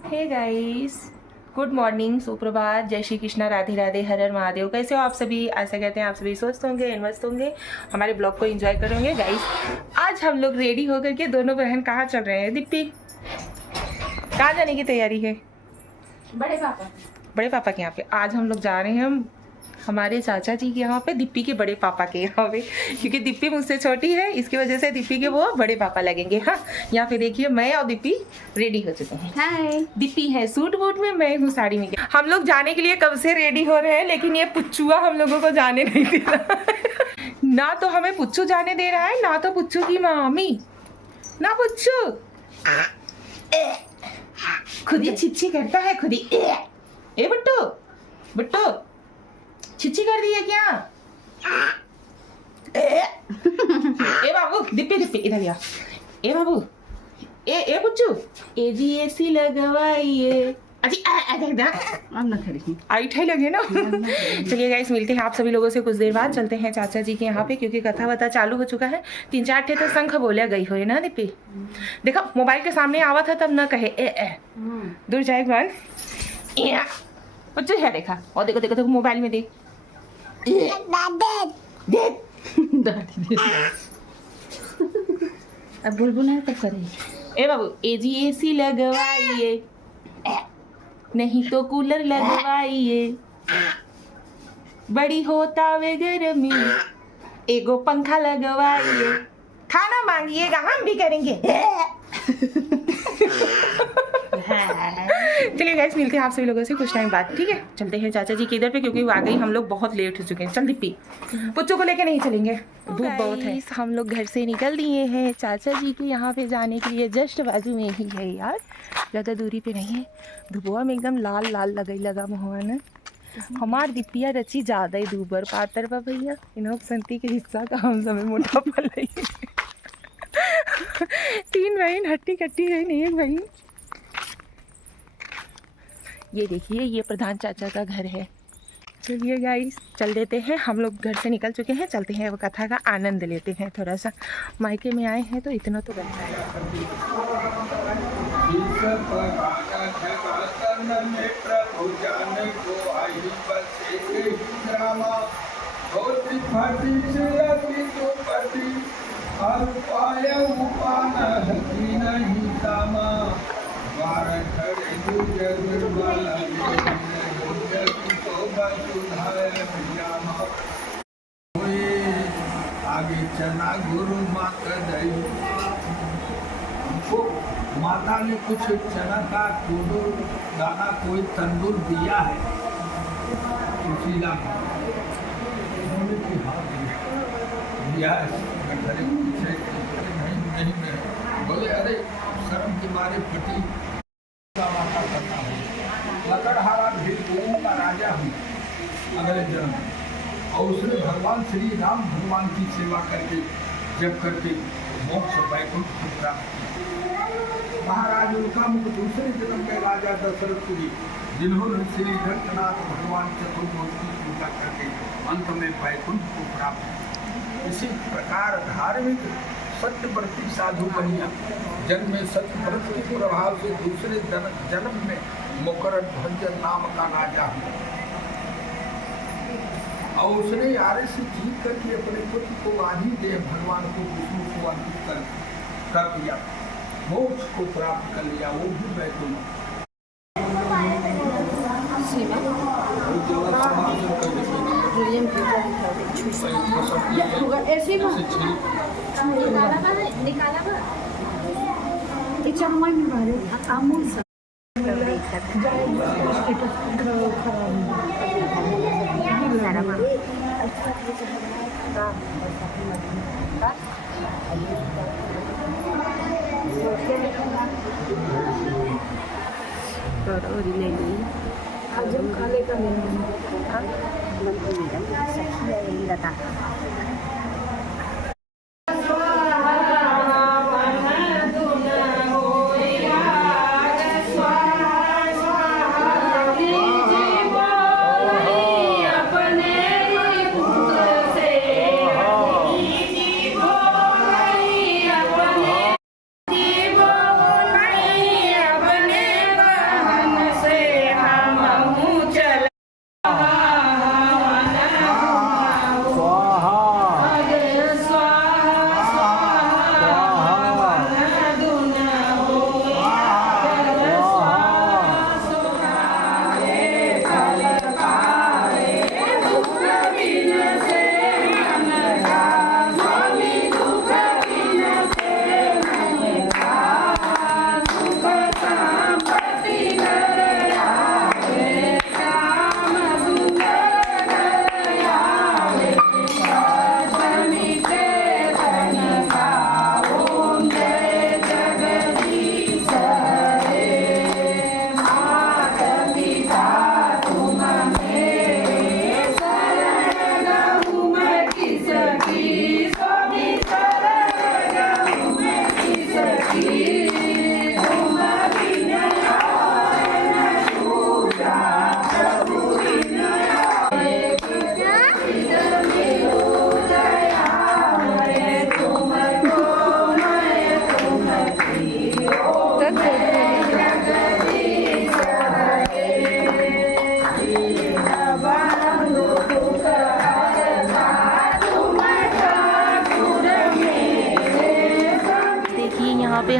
Hey guys, good morning, सुप्रभात, जय श्री कृष्णा, राधे राधे, हर हर महादेव। कैसे हो आप सभी? आशा करते हैं आप सभी स्वस्थ होंगे, मस्त होंगे, हमारे ब्लॉग को एंजॉय करेंगे। गाइस, आज हम लोग रेडी होकर के दोनों बहन कहाँ चल रहे हैं? दीप्ति, कहाँ जाने की तैयारी है? बड़े पापा के यहाँ पे। आज हम लोग जा रहे हैं हमारे चाचा जी के यहाँ पे, दिप्पी के बड़े पापा के यहाँ पे, क्योंकि दिप्पी मुझसे छोटी है, इसकी वजह से दिप्पी के वो बड़े पापा लगेंगे। हाँ, यहाँ पे देखिए मैं और दिप्पी रेडी हो चुके हैं। हाय, दिप्पी है सूट वूट में, मैं हूँ साड़ी में। हम लोग जाने के लिए कब से रेडी हो रहे हैं, लेकिन ये पुच्चुआ हम लोगों को जाने नहीं दे रहा है। ना तो हमें पुच्चू जाने दे रहा है, ना तो पुच्चू की मामी। ना पुच्चू खुद ही छिच्छी करता है, खुद ही। ए बुट्टू, बुट्टू छिच्छी कर दी है क्या? ए बाबू, दिप्पी दिप्पी इधर आ। ए बाबू, ए बुच्चू, ए जी एसी लगवाइए। अजी आई लगे ना। चलिए गाइस, मिलते हैं आप सभी लोगों से कुछ देर बाद। चलते हैं चाचा जी के यहाँ पे, क्योंकि कथा वथा चालू हो चुका है। 3-4 ठे तो शंख बोलिया गई हो ना दिप्पी। देखो मोबाइल के सामने आवा था तब न कहे ए दूर जाए एक बार। बच्चू है, देखा और देखो देखो देखो मोबाइल में देख। अब बुलबुल है तब करे। ए बाबू, एसी लगवाइए, नहीं तो कूलर लगवाइए, बड़ी होता वे गर्मी, एगो पंखा लगवाइए, खाना मांगिएगा हम भी करेंगे। चलिए गाइस, मिलते हैं आप सभी लोगों से कुछ टाइम बाद, ठीक है? चलते हैं चाचा जी के इधर पे, क्योंकि वाकई हम लोग बहुत लेट हो चुके हैं। चल दिप्पी, पुच्चू को लेके नहीं चलेंगे, धूप बहुत है। हम लोग घर से निकल दिए हैं चाचा जी के यहाँ पे जाने के लिए। जस्ट बाजू में ही है यार, ज़्यादा दूरी पे नहीं है। धुबुआ में एकदम लाल लाल लगा मुहवा न। हमार दिप्पिया रची ज़्यादा ही दूबर पातर बा भैया, इन्हों संती के हिस्सा का हम समय मोटा पल। 3 बहन हट्टी कट्टी है, नहीं एक बहन। ये देखिए, ये प्रधान चाचा का घर है। चलिए गाइस, चल देते हैं। हम लोग घर से निकल चुके हैं, चलते हैं, वो कथा का आनंद लेते हैं। थोड़ा सा मायके में आए हैं तो इतना तो बनता है। आगे चलना गुरु माता दई। हमको माता ने कुछ चना का दाना कोई तंदूर दिया है, सुशीला दिया है। नहीं बोले अरे शर्म के मारे फटी माता करता हूँ, लकड़हारा भी का राजा हूँ अगले जन्म। और उसने भगवान श्री राम भगवान की सेवा करके जब करके मोक्ष वैकुंठ को प्राप्त किया। महाराज उनका मुख दूसरे जन्म में राजा दशरथपुरी, जिन्होंने श्री घंटनाथ भगवान चतुर्मुखी की पूजा करके अंत में वैकुंठ को प्राप्त किया। इसी प्रकार धार्मिक सत्यव्रती साधु बनिया जन्म में सत्यव्रत के प्रभाव से दूसरे जन्म में मुकरण भंजन नाम का राजा हुआ। और उसने आर्य से जीत करके अपने पुत्र को आधी दे भगवान को विष्णु को अर्पित कर दिया, मोक्ष को प्राप्त कर लिया, वो भी वैकुंठ। खाले का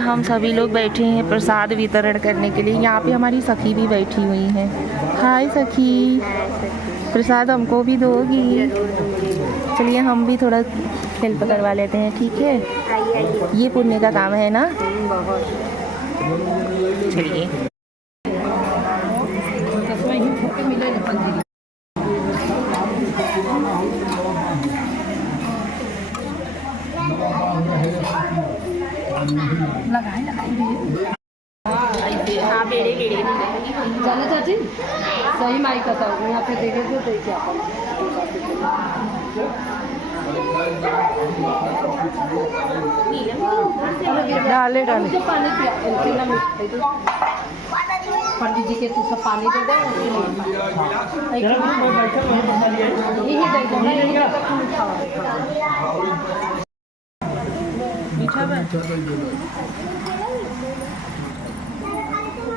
हम सभी लोग बैठे हैं प्रसाद वितरण करने के लिए। यहाँ पे हमारी सखी भी बैठी हुई हैं। हाय सखी, प्रसाद हमको भी दोगी? चलिए हम भी थोड़ा हेल्प करवा लेते हैं, ठीक है? ये पुण्य का काम है ना। चलिए जाना चाची सही माई का था यहाँ पे देखे थे तो क्या डाले डाले पानी पिया पंडित जी के तू सब पानी दे दे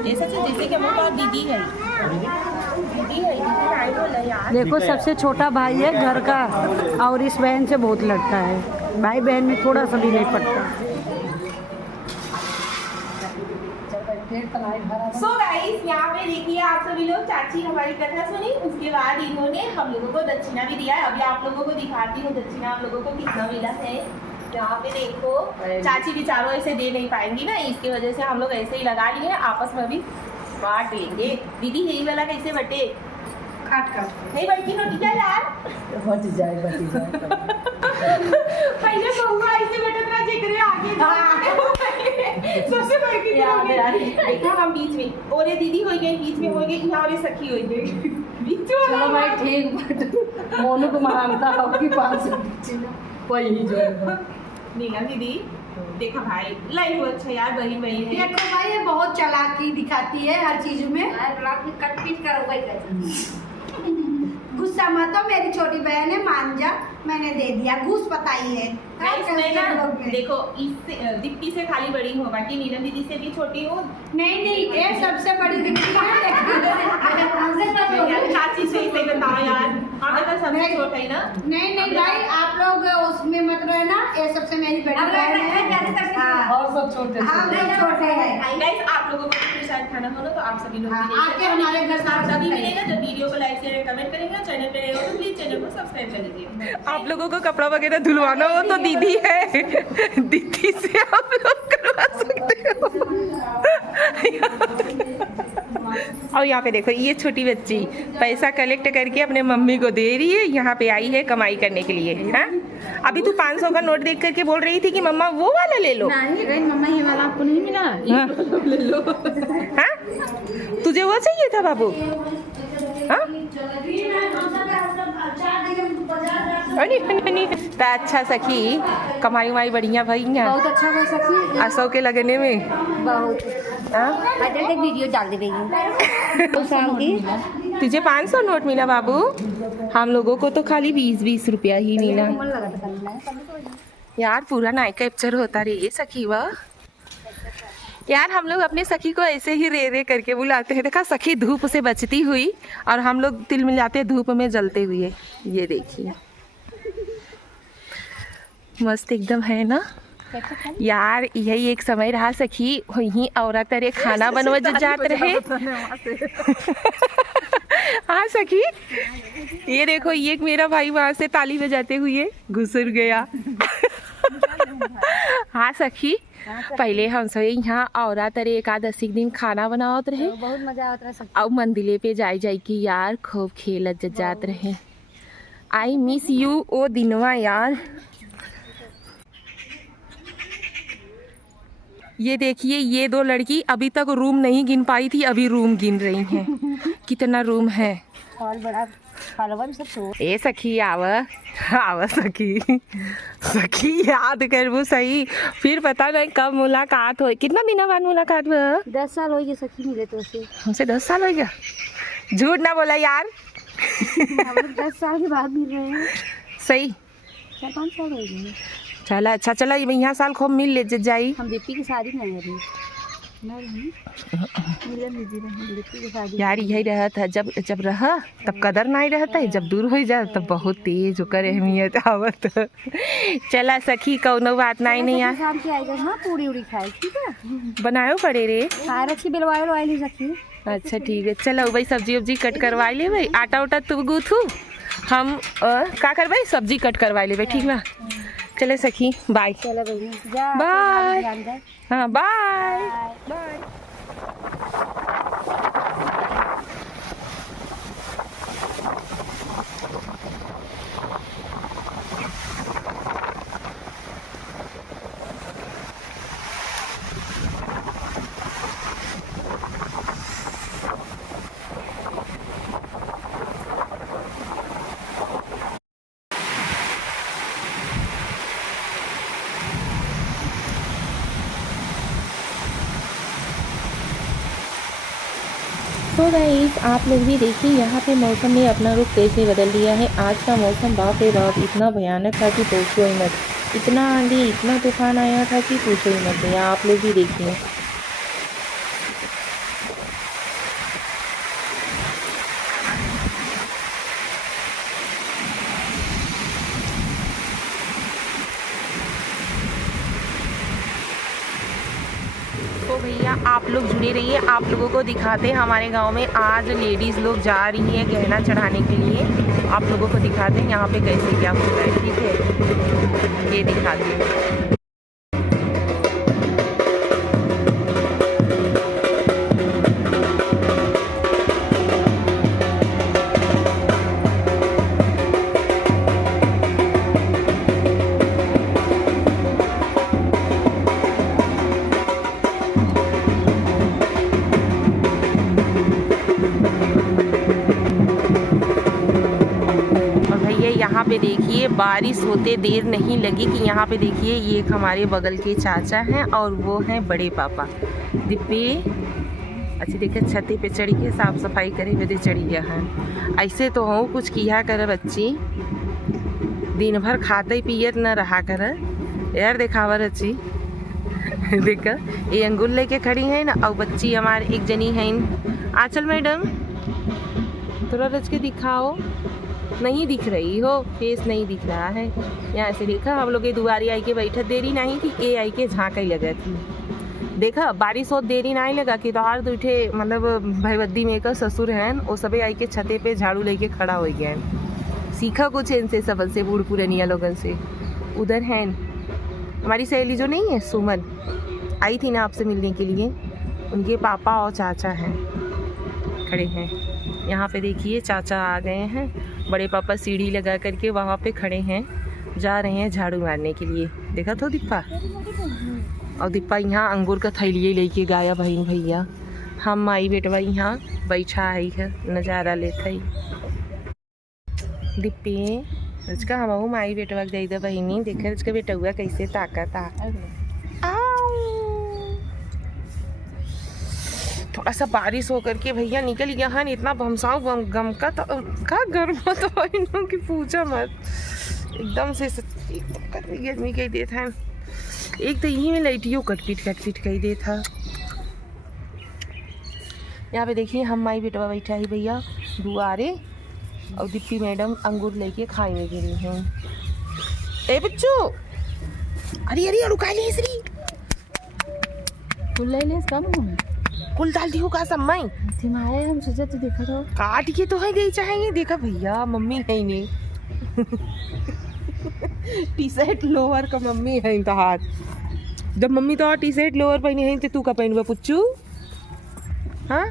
ऐसा जैसे कि हमारे पास दीदी है। देखो सबसे छोटा भाई है घर का और इस बहन से बहुत लड़ता है। भाई बहन में थोड़ा सा भी नहीं पड़ता। सो गाइस, यहाँ पे देखिए आप सभी लोग, चाची हमारी कथा सुनी, उसके बाद इन्होंने हम लोगों को दक्षिणा भी दिया है। अभी आप लोगों को दिखाती हूँ दक्षिणा आप लोगों को कितना मिला है। यहाँ पे देखो, चाची बेचारों ऐसे दे नहीं पाएंगी ना, इसकी वजह से हम लोग ऐसे ही लगा लिए, आपस में भी बांट लेंगे। दीदी यही वाला कैसे बटे? काट नहीं बैठी नो टीचर यार, बच जाए पहले बहुआ ऐसे बैठे था जिक्र आगे सबसे बड़ी देखो हम बीच में, और ये दीदी हो गई बीच में, हो गई यहाँ और ये सखी हो गई बीच में। चलो भाई ठीक, मोनू को मानता होगी 500 वही जो नीलम दीदी देखा भाई लाइव अच्छा यार, बहन बहन है। देखो भाई ये बहुत चालाकी दिखाती है हर चीज में। कट पीट कर वही गुस्सा मत हो, मेरी छोटी बहन है, मान जा, मैंने दे दिया, घूस बताई है। देखो इससे दीप्ति से खाली बड़ी हो, बाकी नीलम दीदी से भी छोटी हो। नहीं ये सबसे बड़ी दीप्ति है। चाची से बताओ यार, हमें तो सबसे छोटा ही ना। नहीं भाई आप लोग उसमें मत रहे ना, ये सबसे मेरी बड़ी बहन है और सब छोटे छोटे हैं। गाइस आप लोगों को शायद खाना हो ना, तो आप सभी लोग आके हमारे घर साथ सभी मिलेगा। जब वीडियो को लाइक शेयर कमेंट करेंगे, चैनल पे रहेगा तो प्लीज चैनल को सब्सक्राइब कर दीजिए। आप लोगों को कपड़ा वगैरह धुलवाना हो तो दीदी है, दीदी से आप लोग करवा सकते हो। और यहाँ पे देखो ये छोटी बच्ची पैसा कलेक्ट करके अपने मम्मी को दे रही है, यहाँ पे आई है कमाई करने के लिए। हाँ अभी तू 500 का नोट देख करके बोल रही थी कि मम्मा वो वाला ले लो। नहीं मम्मा ये वाला आपको नहीं मिला, हाँ? ले लो। हाँ तुझे वो चाहिए था बाबू? हाँ तो अच्छा सखी, कमाई उमाई बढ़िया भैया, बहुत अच्छा कर सकती है असो के लगने में बहुत। वीडियो डाल दे तुझे 500 नोट मिला बाबू, हम लोगों को तो खाली 20-20 रुपया ही मिला यार। पूरा नाइट कैप्चर होता रे सखी वाह यार। हम लोग अपने सखी को ऐसे ही रे रे करके बुलाते हैं। देखा सखी धूप से बचती हुई और हम लोग तिल मिलाते धूप में जलते हुए। ये देखिए मस्त एकदम है ना यार। यही एक समय रहा सखी, वही औरत अरे खाना बनवा जात रहे। हाँ सखी ये देखो, ये मेरा भाई वहां से ताली बजाते हुए घुसर गया। हाँ सखी पहले हम सब यहाँ औरत अरे एकादशी दिन खाना बनावत रहे, बहुत मजा आता है। और मंदिर पे जाई की यार खूब खेलत जात रहे। आई मिस यू ओ दिनवा यार। ये देखिए ये दो लड़की अभी तक रूम नहीं गिन पाई थी, अभी रूम गिन रही हैं। कितना रूम है? और बड़ा सब सो। ए सखी आव सखी सखी याद कर वो सही, फिर पता नहीं कब मुलाकात हो। कितना दिन बाद मुलाकात हुआ? 10 साल हो गए सखी मिले तो से। हमसे 10 साल हो गया? झूठ ना बोला यार। हम लोग 10 साल के बाद मिल रहे हैं। सही 4-5 साल हो गए। चला अच्छा, चला यहाँ साल खूब मिल ले जाई। हम दीप्ति की शादी में अभी यार यही रहा था, जब रहा तब कदर नहीं रहता है, जब दूर हो जाए तब बहुत तेज होकर अहमियत आवत। चला सखी कौनो बात नहीं यार, शाम के आएगा हाँ पूरी उड़ी खाए ठीक है। बनायो पड़े रे। हाँ रखी बिलवाए लवाए नहीं रखी। अच्छा ठीक है, चलो भाई सब्जी वब्जी कट करवा ले भाई, आटा उटा तू गूथू, हम का कर भाई सब्जी कट करवा ले भाई, ठीक बा। चले सखी बाय। चलो भैया बाय। हाँ बाय बाय। तो गाइस आप लोग भी देखिए यहाँ पे मौसम ने अपना रुख कैसे बदल दिया है। आज का मौसम बाप रे बाप इतना भयानक था कि पूछो ही मत, इतना आंधी इतना तूफान आया था कि पूछो ही मत। यहाँ आप लोग भी देखिए। तो भैया आप लोग जुड़े रहिए, आप लोगों को दिखाते हैं हमारे गांव में आज लेडीज़ लोग जा रही हैं गहना चढ़ाने के लिए। आप लोगों को दिखाते हैं यहाँ पे कैसे क्या होता है, ठीक है, ये दिखाते हैं। यहाँ पे देखिए बारिश होते देर नहीं लगी कि यहाँ पे देखिए ये एक हमारे बगल के चाचा हैं और वो हैं बड़े पापा दिप्पे। अच्छी देखे छते पे चढ़ी के साफ सफाई करे हुए चढ़ी गया है। ऐसे तो हूँ कुछ किया कर बच्ची, दिन भर खाते पियत न रहा कर यार, देखावर अच्छी देख ये अंगूर लेके खड़ी है ना। और बच्ची हमारे एक जनी है आंचल मैडम, थोड़ा रच के दिखाओ, नहीं दिख रही हो, फेस नहीं दिख रहा है। यहाँ से देखा हम लोग के दुआरी आई के बैठत देरी नहीं थी, ए आई के झाँक ही लगा थी। देखा बारिश हो देरी नहीं लगा कि तोहार दूठे मतलब भैवद्दी में का ससुर हैं वो सबे आई के छते पे झाड़ू लेके खड़ा हो गया है। सीखा कुछ इनसे सबल से, बूढ़ पुरानिया लोगन से। उधर हैं हमारी सहेली जो नहीं है सुमन, आई थी ना आपसे मिलने के लिए, उनके पापा और चाचा हैं खड़े हैं। यहाँ पे देखिए चाचा आ गए हैं, बड़े पापा सीढ़ी लगा करके वहाँ पे खड़े हैं, जा रहे हैं झाड़ू मारने के लिए। देखा तो दीपा, और दीपा यहाँ अंगूर का थैलिए लेके गाया बहन भैया। हम माई बेटवा यहाँ बैठा आई है, नज़ारा लेता ही। दीपे उसका हम माई बेटवा दे दे बहनी, देखे उसका बेटुआ कैसे ताकत आ। थोड़ा सा बारिश हो करके भैया निकल गया है, इतना भमसाओ गम का तो का गर्मा तो इन्हों की पूछा मत, एकदम से गर्मी कही देता है। एक तो यही में लाइटियों कटपीट कही देता। यहाँ पे देखिए हम माई बेटवा बैठा है भैया दुआरे, और दीप्ति मैडम अंगूर लेके खाने के लिए हैं। ए बच्चो, अरे अरे रुका ले श्री फुल ले कम कुल डाल दी हो का सम्माई तुम्हारे, हम सोचा तो देखा तो काट के तो है दे चाहेंगे। देखा भैया मम्मी है नहीं टी शर्ट लोअर का मम्मी है तो हाथ, जब मम्मी तो टी शर्ट लोअर पहनी है तो तू का पहनवा पुच्चू। हाँ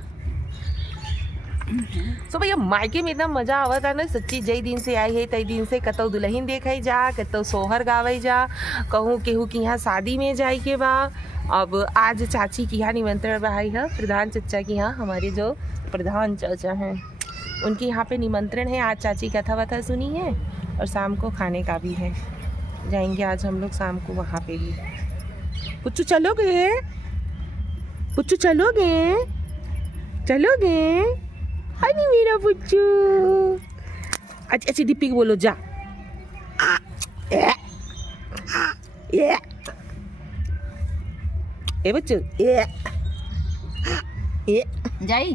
तो भैया मायके में इतना मजा आवत है ना सच्ची। जय दिन से आई है तई दिन से कतौ दुल्हन देखई जा, कतौ सोहर गावई जा, कहूँ केहू की यहाँ शादी में जाए के बा। अब आज चाची की यहाँ निमंत्रण भाई है, प्रधान चचा की यहाँ, हमारे जो प्रधान चाचा हैं उनके यहाँ पे निमंत्रण है। आज चाची कथा वथा सुनी है और शाम को खाने का भी है, जाएंगे आज हम लोग शाम को वहाँ पे भी। पुच्चू चलोगे, पुच्चू चलोगे, चलोगे? अरे मेरा पुच्चू, अच्छा अच्छा दीपी को बोलो जा। ए बच्चू ये जाई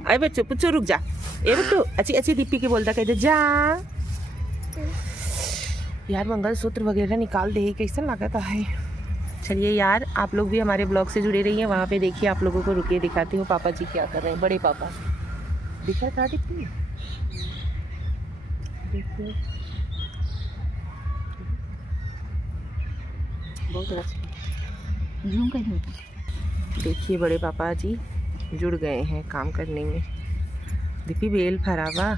अरे बच्चों पुच्चो रुक जा। ए बच्चों अच्छी अच्छी दीपी के बोलता कहते जा। यार मंगलसूत्र वगैरह निकाल दे, कैसा लगता है। चलिए यार आप लोग भी हमारे ब्लॉग से जुड़े रहिए। वहाँ पे देखिए आप लोगों को रुके दिखाती हूँ पापा जी क्या कर रहे हैं। बड़े पापा दिखा था दिखती देखिए बहुत अच्छा जूम कर होता। देखिए बड़े पापा जी जुड़ गए हैं काम करने में। दीपी बेल फरावा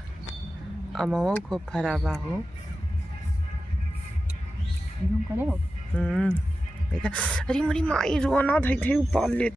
अमो खूब फरावा हो जूम करे हो। देखा अरे मेरी माई रोना धई थे पाल ले